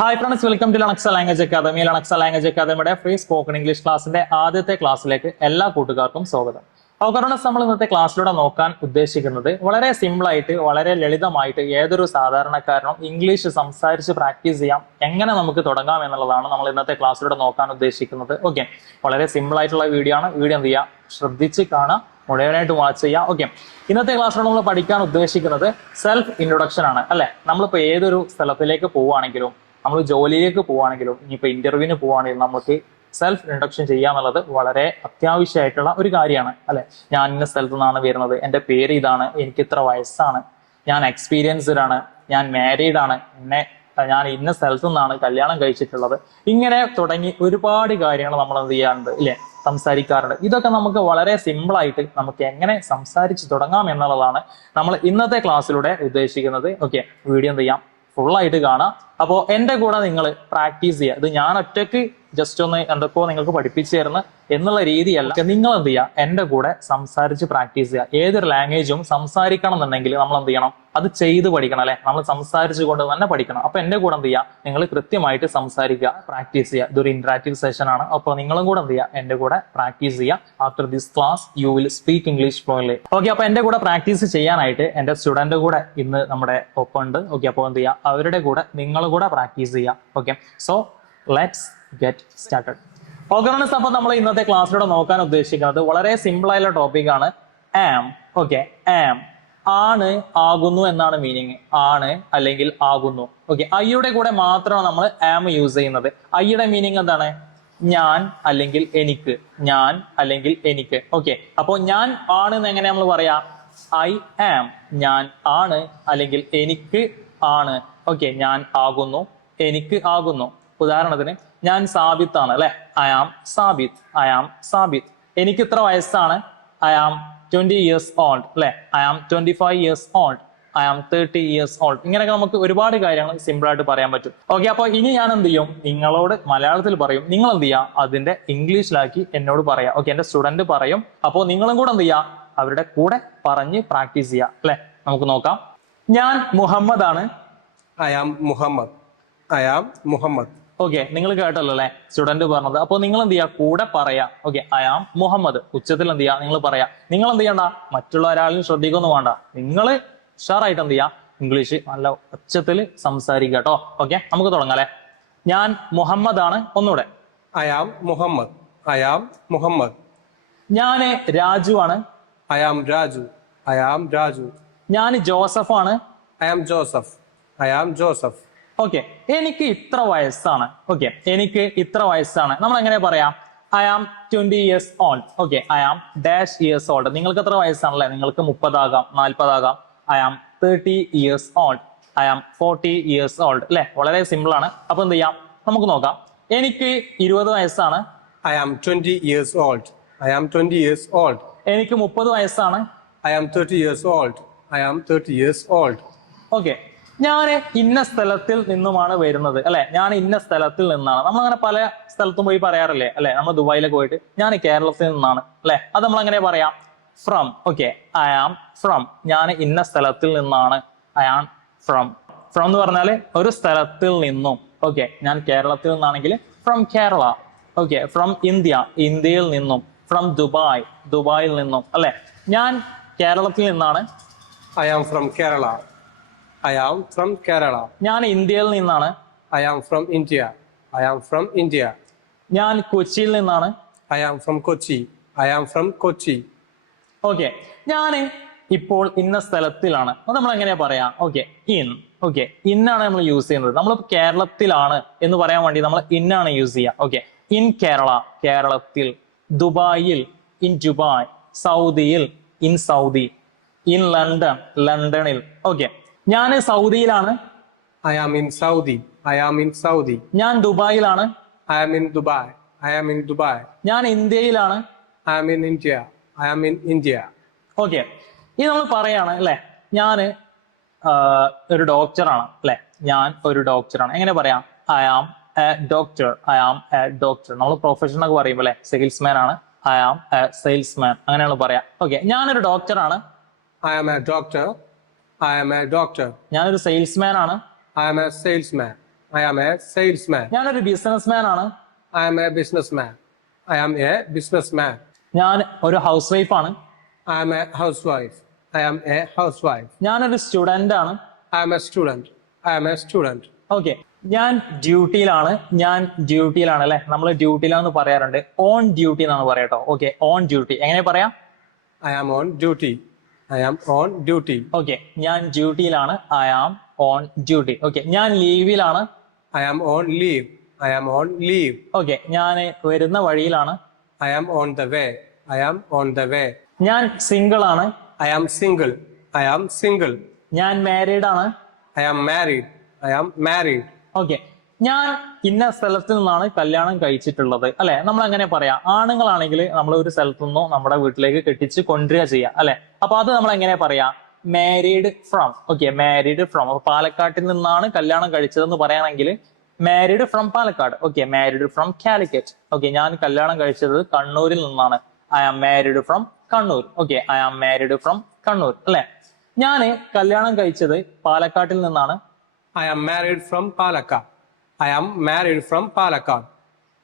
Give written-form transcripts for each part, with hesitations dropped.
Hi friends, welcome to Lenux language academy. Lenux language അക്കാദമിയുടെ free spoken English ക്ലാസിന്റെ ആദ്യത്തെ ക്ലാസ്സിലേക്ക് എല്ലാ കൂട്ടുകാർക്കും സ്വാഗതം. അപ്പോൾ നമ്മൾ ഇന്നത്തെ ക്ലാസ്സിലൂടെ നോക്കാൻ ഉദ്ദേശിക്കുന്നത് വളരെ സിമ്പിൾ ആയിട്ട്, വളരെ ലളിതമായിട്ട് ഏതൊരു സാധാരണക്കാരനും ഇംഗ്ലീഷ് സംസാരിച്ച് പ്രാക്ടീസ് ചെയ്യാം, എങ്ങനെ നമുക്ക് തുടങ്ങാം എന്നുള്ളതാണ് നമ്മൾ ഇന്നത്തെ ക്ലാസ്സിലൂടെ നോക്കാൻ ഉദ്ദേശിക്കുന്നത്. ഓക്കെ, വളരെ സിമ്പിൾ ആയിട്ടുള്ള വീഡിയോ ആണ്. വീഡിയോ എന്ത് ചെയ്യുക, ശ്രദ്ധിച്ച് കാണാം, മുഴുവനായിട്ട് വാച്ച് ചെയ്യാം. ഓക്കെ, ഇന്നത്തെ ക്ലാസ്സിലൂടെ നമ്മൾ പഠിക്കാൻ ഉദ്ദേശിക്കുന്നത് സെൽഫ് ഇൻട്രൊഡക്ഷൻ ആണ്. അല്ലെ, നമ്മളിപ്പോ ഏതൊരു സ്ഥലത്തിലേക്ക് പോവുകയാണെങ്കിലും, നമ്മൾ ജോലിയിലേക്ക് പോവുകയാണെങ്കിലും, ഇനിയിപ്പോ ഇന്റർവ്യൂവിന് പോവുകയാണെങ്കിലും നമുക്ക് സെൽഫ് ഇൻട്രൊഡക്ഷൻ ചെയ്യാന്നുള്ളത് വളരെ അത്യാവശ്യമായിട്ടുള്ള ഒരു കാര്യമാണ്. അല്ലെ, ഞാൻ ഇന്ന സ്ഥലത്തു നിന്നാണ് വരുന്നത്, എന്റെ പേര് ഇതാണ്, എനിക്ക് ഇത്ര വയസ്സാണ്, ഞാൻ എക്സ്പീരിയൻസ്ഡ് ആണ്, ഞാൻ മാരീഡ് ആണ്, ഞാൻ ഇന്ന സ്ഥലത്തു നിന്നാണ് കല്യാണം കഴിച്ചിട്ടുള്ളത്, ഇങ്ങനെ തുടങ്ങി ഒരുപാട് കാര്യങ്ങൾ നമ്മൾ എന്ത് ചെയ്യാറുണ്ട്, ഇല്ലേ, സംസാരിക്കാറുണ്ട്. ഇതൊക്കെ നമുക്ക് വളരെ സിമ്പിൾ ആയിട്ട് നമുക്ക് എങ്ങനെ സംസാരിച്ച് തുടങ്ങാം എന്നുള്ളതാണ് നമ്മൾ ഇന്നത്തെ ക്ലാസ്സിലൂടെ ഉദ്ദേശിക്കുന്നത്. ഓക്കെ, വീഡിയോ എന്ത് ചെയ്യാം, ഫുള്ളായിട്ട് കാണാം. അപ്പോൾ എന്റെ കൂടെ നിങ്ങൾ പ്രാക്ടീസ് ചെയ്യുക. ഇത് ഞാൻ ഒറ്റയ്ക്ക് ജസ്റ്റ് ഒന്ന് എന്തൊക്കെയോ നിങ്ങൾക്ക് പഠിപ്പിച്ചു തരുന്ന എന്നുള്ള രീതിയല്ല, നിങ്ങൾ എന്ത് ചെയ്യുക, എന്റെ കൂടെ സംസാരിച്ച് പ്രാക്ടീസ് ചെയ്യുക. ഏതൊരു ലാംഗ്വേജും സംസാരിക്കണം എന്നുണ്ടെങ്കിൽ നമ്മൾ എന്ത് ചെയ്യണം, അത് ചെയ്ത് പഠിക്കണം. അല്ലെ, നമ്മൾ സംസാരിച്ചു കൊണ്ട് തന്നെ പഠിക്കണം. അപ്പൊ എന്റെ കൂടെ എന്ത് ചെയ്യുക, നിങ്ങൾ കൃത്യമായിട്ട് സംസാരിക്കുക, പ്രാക്ടീസ് ചെയ്യുക. ഇതൊരു ഇന്ററാക്റ്റീവ് സെഷൻ ആണ്. അപ്പോൾ നിങ്ങളും കൂടെ എന്ത് ചെയ്യുക, എന്റെ കൂടെ പ്രാക്ടീസ് ചെയ്യുക. After this class you will speak English fluently. Okay, അപ്പൊ എന്റെ കൂടെ പ്രാക്ടീസ് ചെയ്യാനായിട്ട് എന്റെ സ്റ്റുഡന്റ് കൂടെ ഇന്ന് നമ്മുടെ ഒപ്പം ഉണ്ട്. ഓക്കെ, അപ്പോൾ എന്ത് ചെയ്യുക, അവരുടെ കൂടെ നിങ്ങൾ കൂടെ പ്രാക്ടീസ് ചെയ്യുക. Okay, so let's get started. Okay friends, അപ്പൊ നമ്മൾ ഇന്നത്തെ ക്ലാസ്സിലൂടെ നോക്കാൻ ഉദ്ദേശിക്കുന്നത് വളരെ സിമ്പിൾ ആയിട്ടുള്ള ടോപ്പിക് ആണ്, ആം. ഓക്കെ, ആം ആണ്, ആകുന്നു എന്നാണ് മീനിങ്. ആണ് അല്ലെങ്കിൽ ആകുന്നു. ഓക്കെ, ഐയുടെ കൂടെ മാത്രമാണ് നമ്മൾ ആം യൂസ് ചെയ്യുന്നത്. ഐയുടെ മീനിങ് എന്താണ്? ഞാൻ അല്ലെങ്കിൽ എനിക്ക്, ഞാൻ അല്ലെങ്കിൽ എനിക്ക്. ഓക്കെ, അപ്പോ ഞാൻ ആണ് എന്ന് എങ്ങനെ നമ്മൾ പറയാ? ഐ ആം, ഞാൻ ആണ് അല്ലെങ്കിൽ എനിക്ക് ആണ്. ഓക്കെ, ഞാൻ ആകുന്നു, എനിക്ക് ആകുന്നു. ഉദാഹരണത്തിന് ഞാൻ സാബിത്താണ്, അല്ലെ, I am Sabith, I am Sabith. എനിക്ക് ഇത്ര വയസ്സാണ്, ഐ ആം 20 years old, അല്ലെ, I am 25 years old, I am 30 years old. ഇങ്ങനെയൊക്കെ നമുക്ക് ഒരുപാട് കാര്യങ്ങൾ സിമ്പിൾ ആയിട്ട് പറയാൻ പറ്റും. ഓക്കെ, അപ്പൊ ഇനി ഞാൻ എന്ത് ചെയ്യും, നിങ്ങളോട് മലയാളത്തിൽ പറയും, നിങ്ങൾ എന്ത് ചെയ്യാ, അതിന്റെ ഇംഗ്ലീഷിലാക്കി എന്നോട് പറയാം. ഓക്കെ, എന്റെ സ്റ്റുഡന്റ് പറയും, അപ്പോൾ നിങ്ങളും കൂടെ എന്ത് ചെയ്യാ, അവരുടെ കൂടെ പറഞ്ഞ് പ്രാക്ടീസ് ചെയ്യാം. അല്ലെ, നമുക്ക് നോക്കാം. ഞാൻ മുഹമ്മദ് ആണ്, I am Muhammad, I am Muhammad. Okay, നിങ്ങൾ കേട്ടല്ലോ അല്ലെ സ്റ്റുഡന്റ് പറഞ്ഞത്. അപ്പൊ നിങ്ങൾ എന്ത് ചെയ്യാ, കൂടെ പറയാ. Okay, I am Muhammad. ഉച്ചത്തിൽ എന്ത് ചെയ്യാ, നിങ്ങൾ പറയാ. നിങ്ങൾ എന്ത് ചെയ്യണ്ട, മറ്റുള്ള ഒരാളിനും ശ്രദ്ധിക്കൊന്നും വേണ്ട. നിങ്ങൾ ഉഷാറായിട്ട് എന്ത് ചെയ്യാ, ഇംഗ്ലീഷ് നല്ല ഉച്ചത്തിൽ സംസാരിക്കുക കേട്ടോ. ഓക്കെ, നമുക്ക് തുടങ്ങാം. അല്ലെ, ഞാൻ മുഹമ്മദ് ആണ്. ഒന്നുകൂടെ, I am Muhammad, I am Muhammad. ഞാന് രാജു ആണ്, I am Raju, I am Raju. ഞാൻ ജോസഫ് ആണ്, I am Joseph, I am Joseph. Okay, എനിക്ക് ഇത്ര വയസ്സാണ്. ഓക്കെ, എനിക്ക് ഇത്ര വയസ്സാണ്. നമ്മൾ എങ്ങനെ പറയാം? I am 20 years old. Okay, I am dash years old. നിങ്ങൾക്ക് എത്ര വയസ്സാണല്ലേ? നിങ്ങൾക്ക് 30 ആകാം, 40 ആകാം. I am 30 years old, I am 40 years old. അല്ലെ, വളരെ സിമ്പിൾ ആണ്. അപ്പൊ എന്ത് ചെയ്യാം, നമുക്ക് നോക്കാം. എനിക്ക് 20 വയസ്സാണ്, I am 20 years old, I am 20 years old. എനിക്ക് 30 വയസ്സാണ്, I am 30 years old, I am 30 years old. Okay, ഞാൻ ഇന്ന സ്ഥലത്തിൽ നിന്നുമാണ് വരുന്നത്. അല്ലെ, ഞാൻ ഇന്ന സ്ഥലത്തിൽ നിന്നാണ്. നമ്മളങ്ങനെ പല സ്ഥലത്തും പോയി പറയാറില്ലേ? അല്ലെ, നമ്മൾ ദുബായിലൊക്കെ പോയിട്ട് ഞാൻ കേരളത്തിൽ നിന്നാണ്, അല്ലെ, അത് നമ്മൾ എങ്ങനെ പറയാം? From. Okay, I am from. ഞാൻ ഇന്ന സ്ഥലത്തിൽ നിന്നാണ്, ഐ ആം ഫ്രം. ഫ്രം എന്ന് പറഞ്ഞാല് ഒരു സ്ഥലത്തിൽ നിന്നും. ഓക്കെ, ഞാൻ കേരളത്തിൽ നിന്നാണെങ്കിൽ from Kerala. Okay, from India, ഇന്ത്യയിൽ നിന്നും. ഫ്രം ദുബായ്, ദുബായിൽ നിന്നും. അല്ലെ, ഞാൻ കേരളത്തിൽ നിന്നാണ്, I am from Kerala, I am from Kerala. ഞാൻ ഇന്ത്യയിൽ നിന്നാണ്, I am from India, I am from India. ഞാൻ കൊച്ചിയിൽ നിന്നാണ്, I am from Kochi, I am from Kochi. Okay, ഞാൻ ഇപ്പോൾ ഇന്ന സ്ഥലത്തിലാണ്. അത് നമ്മൾ എങ്ങനെയാ പറയാ? Okay, in. ഓക്കെ, ഇന്നാണ് നമ്മൾ യൂസ് ചെയ്യുന്നത്. നമ്മൾ കേരളത്തിലാണ് എന്ന് പറയാൻ വേണ്ടി നമ്മൾ ഇന്നാണ് യൂസ് ചെയ്യുക. ഓക്കെ, ഇൻ കേരള, കേരളത്തിൽ. ദുബായിൽ, ഇൻ ദുബായ്. സൗദിയിൽ, ഇൻ സൗദി. ഇൻ ലണ്ടൻ, ലണ്ടനിൽ. ഓക്കെ, ഞാൻ സൗദിയിലാണ്, I am in Saudi, I am in Saudi. ഞാൻ ദുബായിലാണ്, I am in Dubai, I am in Dubai. ഞാൻ ഇന്ത്യയിലാണ്, I am in India, I am in India. Okay, ഇത് നമ്മൾ പറയാണ് അല്ലെ, ഞാന് ഒരു ഡോക്ടറാണ്. അല്ലെ, ഞാൻ ഒരു ഡോക്ടറാണ്. എങ്ങനെ പറയാം? I am a doctor, I am a doctor. നമ്മൾ പ്രൊഫഷൻ ഒക്കെ പറയുമ്പോൾ അല്ലെ, സെയിൽസ്മാൻ ആണ്, ഐ ആം എ സെയിൽസ്മാൻ. അങ്ങനെയാണ് പറയാം. ഓക്കെ, ഞാനൊരു ഡോക്ടറാണ്, I am a doctor, I am a doctor. ഞാനൊരു സെയിൽസ്മാൻ ആണ്, I am a salesman. I am a salesman. ഞാനൊരു ബിസിനസ്മാൻ ആണ്. I am a businessman. I am a businessman. ഞാൻ ഒരു ഹൗസ് വൈഫ് ആണ്. I am a housewife. I am a housewife. ഞാനൊരു student ആണ്. I am a student. I am a student. Okay, ഞാൻ ഡ്യൂട്ടിയിലാണ്. ഞാൻ ഡ്യൂട്ടിയിലാണ് അല്ലെ, നമ്മൾ ഡ്യൂട്ടിയിലാന്ന് പറയാറുണ്ട്. ഓൺ ഡ്യൂട്ടി എന്നാണ് പറയാട്ടോ. ഓക്കെ, ഓൺ ഡ്യൂട്ടി എങ്ങനെ പറയാം? I am on duty. I am on duty. Okay, ഞാൻ ഡ്യൂട്ടിയിലാണ്. I am on duty. Okay, ഞാൻ ലീവിലാണ്. I am on leave. I am on leave. Okay, ഞാൻ വരുന്ന വഴിയിലാണ്. I am on the way. I am on the way. ഞാൻ single ആണ്. I am single. I am single. ഞാൻ married ആണ്. I am married. I am married. Okay, ഞാൻ ഇന്ന സ്ഥലത്ത് നിന്നാണ് കല്യാണം കഴിച്ചിട്ടുള്ളത് അല്ലെ, നമ്മൾ അങ്ങനെ പറയാം. ആണുങ്ങളാണെങ്കിൽ നമ്മൾ ഒരു സ്ഥലത്തു നിന്നോ നമ്മുടെ വീട്ടിലേക്ക് കെട്ടിച്ച് കൊണ്ടുവരിക ചെയ്യാം അല്ലെ. അപ്പൊ അത് നമ്മൾ എങ്ങനെ പറയാ? Married from. Okay, married from. അപ്പൊ പാലക്കാട്ടിൽ നിന്നാണ് കല്യാണം കഴിച്ചതെന്ന് പറയുകയാണെങ്കിൽ married from Palakkad. Okay, married from Calicut. Okay, ഞാൻ കല്യാണം കഴിച്ചത് കണ്ണൂരിൽ നിന്നാണ്. I am married from Kannur. Okay, I am married from Kannur അല്ലെ. ഞാൻ കല്യാണം കഴിച്ചത് പാലക്കാട്ടിൽ നിന്നാണ്. I am married from Palakkad. I am married from Palakkad.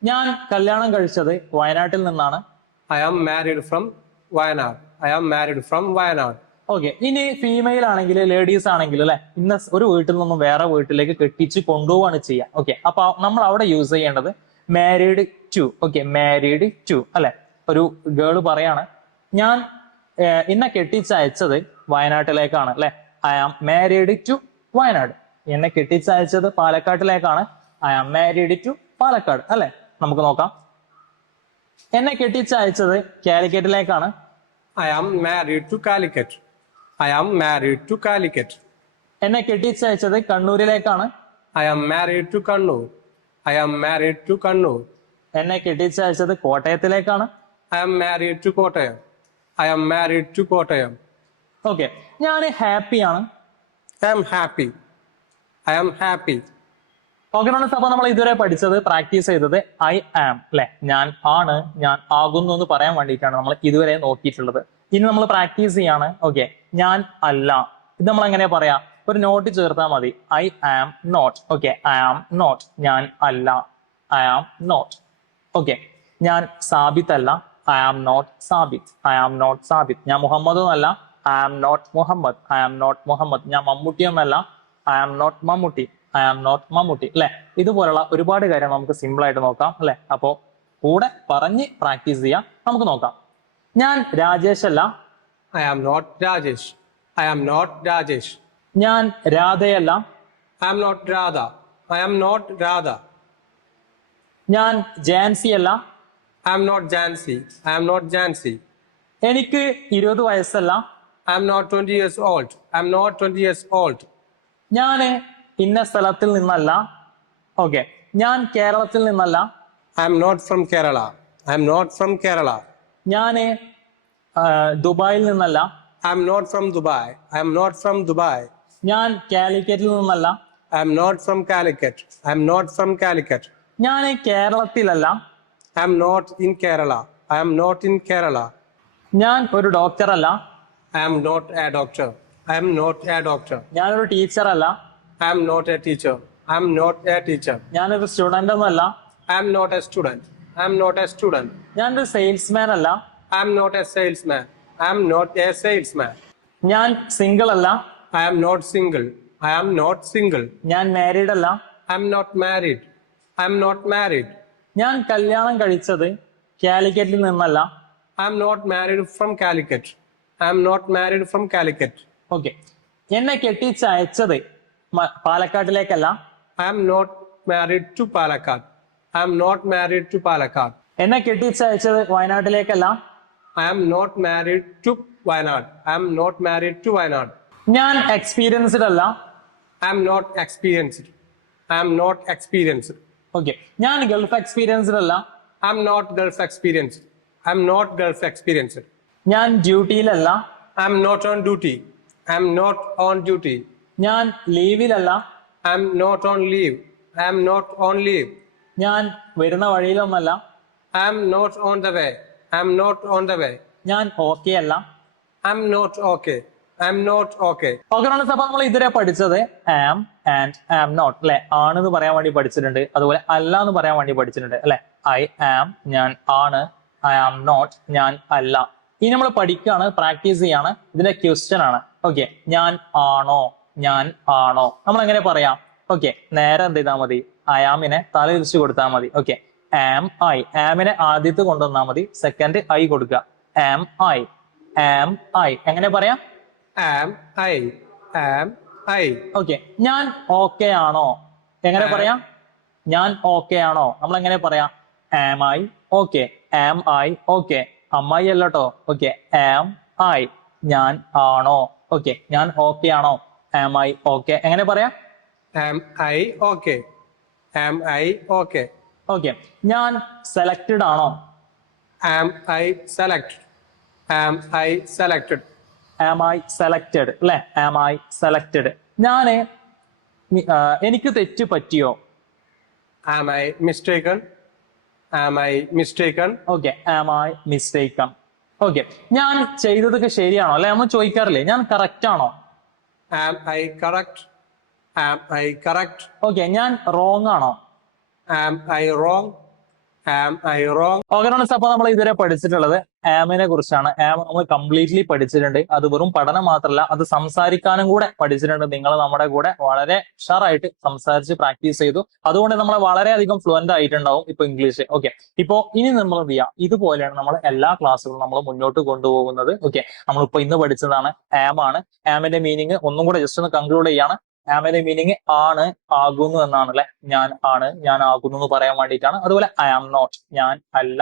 ഞാൻ കല്യാണം കഴിച്ചത് വയനാട്ടിൽ നിന്നാണ്. I am married from Wayanad. I am married from Wayanad. Okay, ഇനി ഫീമെയിൽ ആണെങ്കിൽ, ലേഡീസ് ആണെങ്കിൽ അല്ലെ, ഇന്ന ഒരു വീട്ടിൽ നിന്നും വേറെ വീട്ടിലേക്ക് കെട്ടിച്ച് കൊണ്ടുപോവാണ് ചെയ്യുക. ഓക്കെ, അപ്പൊ നമ്മൾ അവിടെ യൂസ് ചെയ്യേണ്ടത് married to. Okay, married to അല്ലെ. ഒരു ഗേള് പറയാണ്, ഞാൻ എന്നെ കെട്ടിച്ചയച്ചത് വയനാട്ടിലേക്കാണ് അല്ലെ. I am married to Wayanad. എന്നെ കെട്ടിച്ചയച്ചത് പാലക്കാട്ടിലേക്കാണ്. I am married to Palakkad അല്ലെ. നമുക്ക് നോക്കാം. എന്നെ കെട്ടിച്ചയച്ചത് കാലിക്കറ്റിലേക്കാണ്. I am married to Calicut. I am married to Calicut. എന്നെ കെട്ടിച്ചയച്ചത് കണ്ണൂരിലേക്കാണ്. I am married to Kannur. I am married to Kannur. എന്നെ കെട്ടിച്ചയച്ചത് കോട്ടയത്തിലേക്കാണ്. I am married to Kottayam. I am married to Kottayam. Okay, ഞാൻ ഹാപ്പിയാണ്. I am happy. I am happy. Okay, അപ്പൊ നമ്മൾ ഇതുവരെ പഠിച്ചത്, practice ചെയ്തത് I am അല്ലെ, ഞാൻ ആണ്, ഞാൻ ആകുന്നു എന്ന് പറയാൻ വേണ്ടിയിട്ടാണ് നമ്മൾ ഇതുവരെ നോക്കിയിട്ടുള്ളത്. ഇനി നമ്മൾ പ്രാക്ടീസ് ചെയ്യാണ്. ഓക്കെ, ഞാൻ അല്ല. ഇത് നമ്മൾ എങ്ങനെ പറയാ? ഒരു നോട്ട് ചേർത്താൽ മതി. I am not. Okay, I am not. ഞാൻ അല്ല. I am not. ഓക്കെ, ഞാൻ സാബിത്ത് അല്ല. I am not Sabith. I am not Sabith. ഞാൻ മുഹമ്മദും അല്ല. I am not Muhammad. I am not Muhammad. ഞാൻ മമ്മൂട്ടിയൊന്നല്ല. I am not Mammootty. I am not Mammootty അല്ലെ. ഇതുപോലുള്ള ഒരുപാട് കാര്യങ്ങൾ നമുക്ക് സിമ്പിൾ ആയിട്ട് നോക്കാം അല്ലെ. അപ്പോ കൂടെ പറഞ്ഞ് പ്രാക്ടീസ് ചെയ്യാം. നമുക്ക് നോക്കാം. ഞാൻ രാജേഷ് അല്ല. I am not Rajesh. I am not Rajesh. ഞാൻ രാധയല്ല. I am not Radha. I am not Radha. ഞാൻ ജാൻസി അല്ല. I am not Jansi. I am not Jansi. എനിക്ക് 20 വയസ്സല്ല. I am not 20 years old. I am not 20 years old. ഞാന് ഇന്ന സ്ഥലത്തിൽ നിന്നല്ല. Okay, ഞാൻ കേരളത്തിൽ നിന്നല്ല. I am not from Kerala. I am not from Kerala. ഞാന് ദുബായിൽ നിന്നല്ല. I am not from Dubai. I am not from Dubai. ഞാൻ കാലിക്കറ്റിൽ നിന്നല്ല. I am not from Calicut. I am not from Calicut. ഞാന് കേരളത്തിലല്ല. I am not in Kerala. I am not in Kerala. ഞാൻ ഒരു doctor അല്ല. I am not a doctor. I am not a doctor. ഞാനൊരു teacher അല്ല. I am not a teacher. I am not a teacher. ഞാനൊരു student ഒന്നല്ല. I am not a student. I am not a student. ഞാനൊരു salesman അല്ല. I am not a salesman. I am not a salesman. ഞാൻ single അല്ല. I am not single. I am not single. ഞാൻ married അല്ല. I am not married. I am not married. ഞാൻ കല്യാണം കഴിച്ചത് കാലിക്കറ്റിൽ നിന്നല്ല. I am not married from Calicut. I am not married from Calicut. Okay, എന്നെ കെട്ടിച്ചയച്ചത് പാലക്കാട്ടിലേക്കല്ല. I am not married to Palakkad. I am not married to Palakkad. എന്നെ കെട്ടിച്ചയച്ചത് വയനാട്ടിലേക്കല്ല. I am not married to Wayanad. I am not married to Wayanad. ഞാൻ experienced അല്ല. I am not experienced. I am not experienced. Okay, ഞാൻ Gulf experienced അല്ല. I am not Gulf experienced. I am not Gulf experienced. ഞാൻ ഡ്യൂട്ടിയിലല്ല. I am not on duty. I am not on duty. ഞാൻ ലീവിലല്ല. I am not on leave. I am not on leave. ഞാൻ വരുന്ന വഴിയിലൊന്നല്ല. I am not on the way. I am not on the way. ഞാൻ okay അല്ല. I am not okay. I'm not okay. Okay friends, അപ്പൊ നമ്മൾ ഇതുവരെ പഠിച്ചത് am and am not അല്ലെ, ആണെന്ന് പറയാൻ വേണ്ടി പഠിച്ചിട്ടുണ്ട്, അതുപോലെ അല്ല എന്ന് പറയാൻ വേണ്ടി പഠിച്ചിട്ടുണ്ട് അല്ലെ. ഐ ആം ഞാൻ ആണ്, ഐ ആം നോട്ട് ഞാൻ അല്ല. ഇനി നമ്മൾ പഠിക്കുകയാണ്, പ്രാക്ടീസ് ചെയ്യാണ്. ഇതിന്റെ ക്വസ്റ്റ്യൻ ആണ്. ഓക്കെ, ഞാൻ ആണോ, ഞാൻ ആണോ നമ്മൾ എങ്ങനെ പറയാം? ഓക്കെ, നേരെ എന്ത് ചെയ്താൽ മതി, അയാമിനെ തല തിരിച്ചു കൊടുത്താൽ മതി. ഓക്കെ, ആം ഐ, ആമിനെ ആദ്യത്തെ കൊണ്ടുവന്നാൽ മതി, സെക്കൻഡ് ഐ കൊടുക്കുക. ആം ഐ, ആം ഐ എങ്ങനെ പറയാം? Am I? Am I? Okay, ഞാൻ ഓക്കെ ആണോ എങ്ങനെ പറയാം? ഞാൻ ഓക്കെ ആണോ നമ്മൾ എങ്ങനെ പറയാം? Am I okay, am I okay, അമ്മായി അല്ലട്ടോ. ഓക്കെ, ആം ഐ ഞാൻ ആണോ. ഓക്കെ, ഞാൻ ഓക്കെ ആണോ, ആം ഐ ഓക്കെ എങ്ങനെ പറയാം? Am I okay? Am I okay? Okay, ഞാൻ സെലക്റ്റഡ് ആണോ? Am I selected? Am I selected? Am I selected അല്ലെ, ആം ഐ സെലക്റ്റഡ്. ഞാന് എനിക്ക് തെറ്റ് പറ്റിയോ? Am I mistaken? Am I mistaken? Okay, am I mistaken. Okay, ഞാൻ ചെയ്തതൊക്കെ ശരിയാണോ അല്ലെ, നമ്മൾ ചോദിക്കാറില്ലേ ഞാൻ കറക്റ്റ് ആണോ? Am I correct? Am I correct? Okay, ഞാൻ റോങ് ആണോ? Am I wrong? Am I wrong? Okay friends, അപ്പൊ നമ്മൾ ഇതുവരെ പഠിച്ചിട്ടുള്ളത് ആമിനെ കുറിച്ചാണ്. ആം നമ്മൾ കംപ്ലീറ്റ്ലി പഠിച്ചിട്ടുണ്ട്. അത് വെറും പഠനം മാത്രമല്ല, അത് സംസാരിക്കാനും കൂടെ പഠിച്ചിട്ടുണ്ട്. നിങ്ങൾ നമ്മുടെ കൂടെ വളരെ ഉഷാറായിട്ട് സംസാരിച്ച് പ്രാക്ടീസ് ചെയ്തു. അതുകൊണ്ട് നമ്മൾ വളരെയധികം ഫ്ലുവന്റ് ആയിട്ടുണ്ടാവും ഇപ്പൊ ഇംഗ്ലീഷ്. ഓക്കെ, ഇപ്പോ ഇനി നമ്മൾ എന്ത് ചെയ്യാം, ഇതുപോലെയാണ് നമ്മൾ എല്ലാ ക്ലാസ്സുകളും നമ്മൾ മുന്നോട്ട് കൊണ്ടുപോകുന്നത്. ഓക്കെ, നമ്മളിപ്പോ ഇന്ന് പഠിച്ചതാണ് ആം ആണ്. ആമിന്റെ മീനിങ് ഒന്നും കൂടെ ജസ്റ്റ് ഒന്ന് കൺക്ലൂഡ് ചെയ്യാണ്. ആമിന്റെ മീനിങ് ആണ്, ആകുന്നു എന്നാണ് അല്ലെ. ഞാൻ ആണ്, ഞാൻ ആകുന്നു എന്ന് പറയാൻ വേണ്ടിയിട്ടാണ്. അതുപോലെ ഐ ആം നോട്ട് ഞാൻ അല്ല.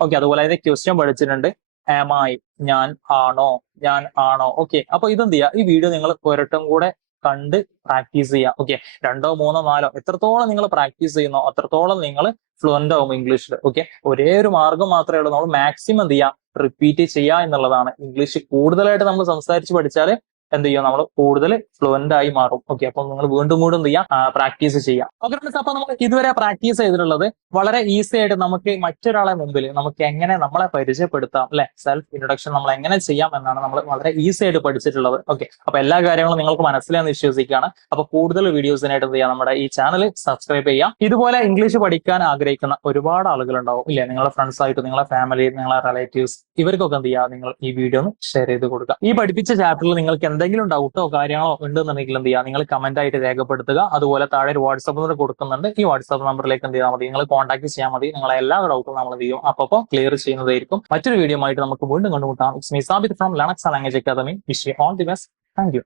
ഓക്കെ, അതുപോലെ അതിന്റെ ക്വസ്റ്റ്യൻ പഠിച്ചിട്ടുണ്ട്. ആം ഐ ഞാൻ ആണോ, ഞാൻ ആണോ. ഓക്കെ, അപ്പൊ ഇതെന്ത് ചെയ്യുക, ഈ വീഡിയോ നിങ്ങൾ ഒരട്ടം കൂടെ കണ്ട് പ്രാക്ടീസ് ചെയ്യുക. ഓക്കെ, 2, 3, 4 എത്രത്തോളം നിങ്ങൾ പ്രാക്ടീസ് ചെയ്യുന്നോ അത്രത്തോളം നിങ്ങൾ ഫ്ലുവന്റ് ആവും ഇംഗ്ലീഷിൽ. ഓക്കെ, ഒരേ ഒരു മാർഗം മാത്രമേ ഉള്ളൂ, നമ്മൾ മാക്സിമം എന്ത് ചെയ്യുക, റിപ്പീറ്റ് ചെയ്യുക എന്നുള്ളതാണ്. ഇംഗ്ലീഷ് കൂടുതലായിട്ട് നമ്മൾ സംസാരിച്ച് പഠിച്ചാൽ എന്ത് ചെയ്യുക, നമ്മൾ കൂടുതൽ ഫ്ലുവന്റ് ആയി മാറും. ഓക്കെ, അപ്പൊ നിങ്ങൾ വീണ്ടും വീണ്ടും എന്ത് ചെയ്യാം, പ്രാക്ടീസ് ചെയ്യാം. ഓക്കെ ഫ്രണ്ട്സ്, അപ്പൊ നമ്മൾ ഇതുവരെ പ്രാക്ടീസ് ചെയ്തിട്ടുള്ളത് വളരെ ഈസി ആയിട്ട് നമുക്ക് മറ്റൊരാളെ മുമ്പിൽ നമുക്ക് എങ്ങനെ നമ്മളെ പരിചയപ്പെടുത്താം അല്ലെ, സെൽഫ് ഇൻട്രൊഡക്ഷൻ നമ്മൾ എങ്ങനെ ചെയ്യാം എന്നാണ് നമ്മൾ വളരെ ഈസി ആയിട്ട് പഠിച്ചിട്ടുള്ളത്. ഓക്കെ, അപ്പൊ എല്ലാ കാര്യങ്ങളും നിങ്ങൾക്ക് മനസ്സിലാന്ന് വിശ്വസിക്കുകയാണ്. അപ്പൊ കൂടുതൽ വീഡിയോസിനായിട്ട് എന്ത് ചെയ്യാം, നമ്മുടെ ഈ ചാനൽ സബ്സ്ക്രൈബ് ചെയ്യാം. ഇതുപോലെ ഇംഗ്ലീഷ് പഠിക്കാൻ ആഗ്രഹിക്കുന്ന ഒരുപാട് ആളുകൾ ഉണ്ടാവും ഇല്ലേ, നിങ്ങളുടെ ഫ്രണ്ട്സ് ആയിട്ട്, നിങ്ങളുടെ ഫാമിലി, നിങ്ങളുടെ റിലേറ്റീവ്സ്, ഇവർക്കൊക്കെ എന്ത് ചെയ്യുക, നിങ്ങൾ ഈ വീഡിയോ ഒന്ന് ഷെയർ ചെയ്ത് കൊടുക്കുക. ഈ പഠിപ്പിച്ച ചാപ്റ്ററിൽ നിങ്ങൾക്ക് എന്തെങ്കിലും ഡൗട്ടോ കാര്യങ്ങളോ ഉണ്ടെന്നുണ്ടെങ്കിൽ എന്ത് ചെയ്യുക, നിങ്ങൾ കമന്റ് ആയിട്ട് രേഖപ്പെടുത്തുക. അതുപോലെ താഴെ ഒരു വാട്സ്ആപ്പ് നമ്പർ കൊടുക്കുന്നുണ്ട്. ഈ വാട്സ്ആപ്പ് നമ്പറിലേക്ക് എന്ത് ചെയ്താൽ മതി, നിങ്ങൾ കോൺടാക്ട് ചെയ്യാൻ മതി. നിങ്ങളെ എല്ലാ ഡൗട്ടും നമ്മൾ എന്ത് ചെയ്യും, അപ്പോൾ ക്ലിയർ ചെയ്യുന്നതായിരിക്കും. മറ്റൊരു വീഡിയോ ആയിട്ട് നമുക്ക് വീണ്ടും കണ്ടുമുട്ടാം. It's me Sabith from Lenux language academy. Wish you all the best. Thank U.